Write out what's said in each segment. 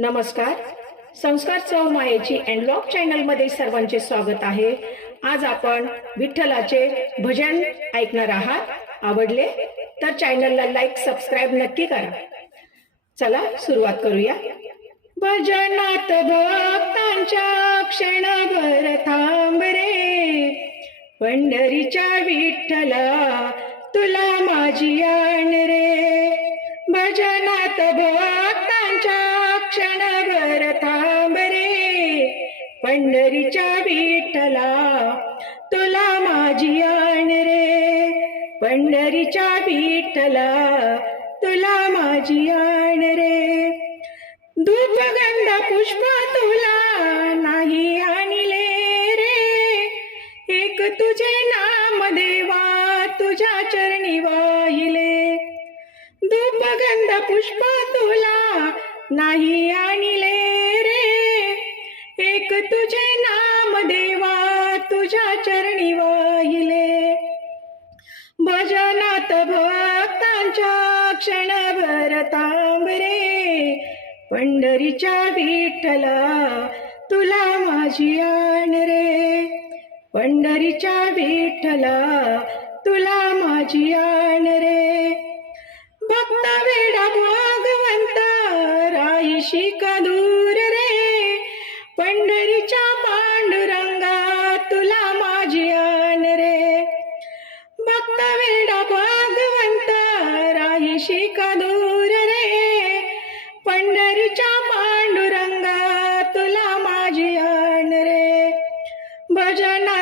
नमस्कार. संस्कार चौमायेची अँडलॉग चॅनल चॅनलमध्ये सर्वांचे स्वागत आहे. आज आपण विठ्ठलाचे भजन ऐकणार आहात. आवडले तर चॅनलला लाईक सबस्क्राईब नक्की करा. चला सुरुवात करूया. भजनात भक्तांच्या क्षणभर थांब रे. पंढरीच्या विठ्ठला तुला माझी आण रे. भजनात भक्त पंढरीच्या विठ्ठला तुला माझी आण रे. पंढरीच्या विठ्ठला तुला माझी आण रे. धूपगंध पुष्प तुला नाही आणले रे. एक तुझे नाम देवा तुझ्या चरणी वाहिले. धूपगंध पुष्प तुला नाही आणले तुझे नाम देवा तुझ्या चरणी वाहिले. भजनात भक्तांच्या क्षणभर तांब रे पंढरीच्या विठ्ठला तुला माझी आण रे. पंढरीच्या विठ्ठला तुला माझी आण रे. भक्त वेडा भगवंत राईशी कदू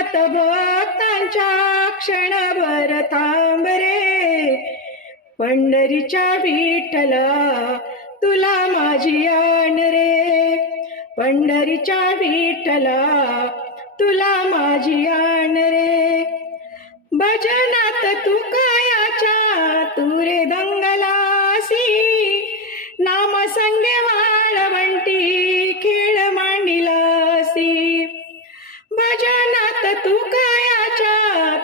भजनात भक्तांच्या क्षणभर थांब रे पंढरीच्या विठ्ठला तुला माझी आण रे. पंढरीच्या विठ्ठला तुला माझी आण रे. भजनात तुका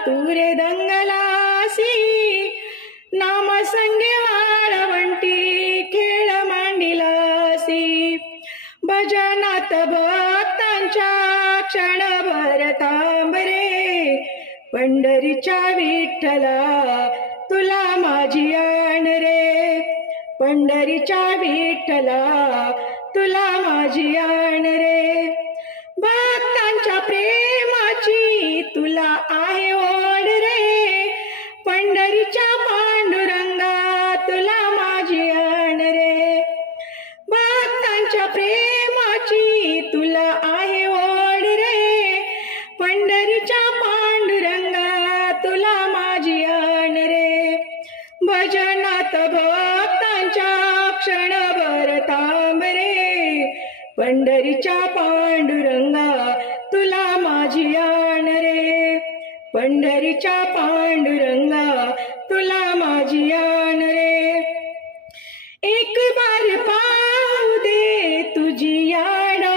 तुरे दंगलासी नाम संगे वाळवंटी खेळ मांडिलासी भजनात भक्तांच्या क्षणभर थांब रे पंढरीच्या विठ्ठला तुला माझी आण रे पंढरीच्या विठ्ठला तुला माझी आण रे भक्तांच्या प्रेमाची तुला आहे ओढ रे. पंढरीच्या पांडुरंगा तुला माझी आण रे. पंढरीच्या पांडुरंगा तुला माझी आण रे. एक बार पाहू दे तुझी याडा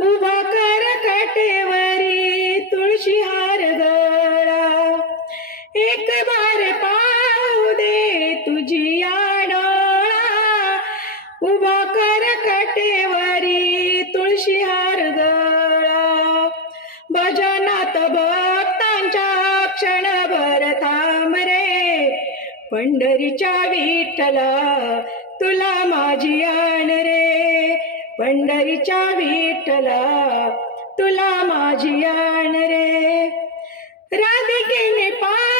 उभा कर कटेवरी तुळशी हार गळा. एक बार पंढरीच्या विठ्ठला तुला माझी आण रे. पंढरीच्या विठ्ठला तुला माझी आण रे. राधिकेने पा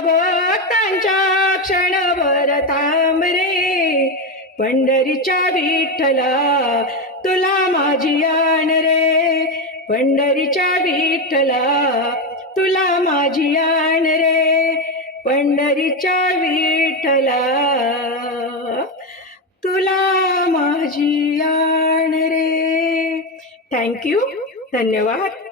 भक्तांच्या क्षणभर थांब रे. पंढरीच्या विठ्ठला तुला माझी आण रे. पंढरीच्या विठ्ठला तुला माझी आण रे. पंढरीच्या विठ्ठला तुला माझी आण रे. थँक्यू धन्यवाद.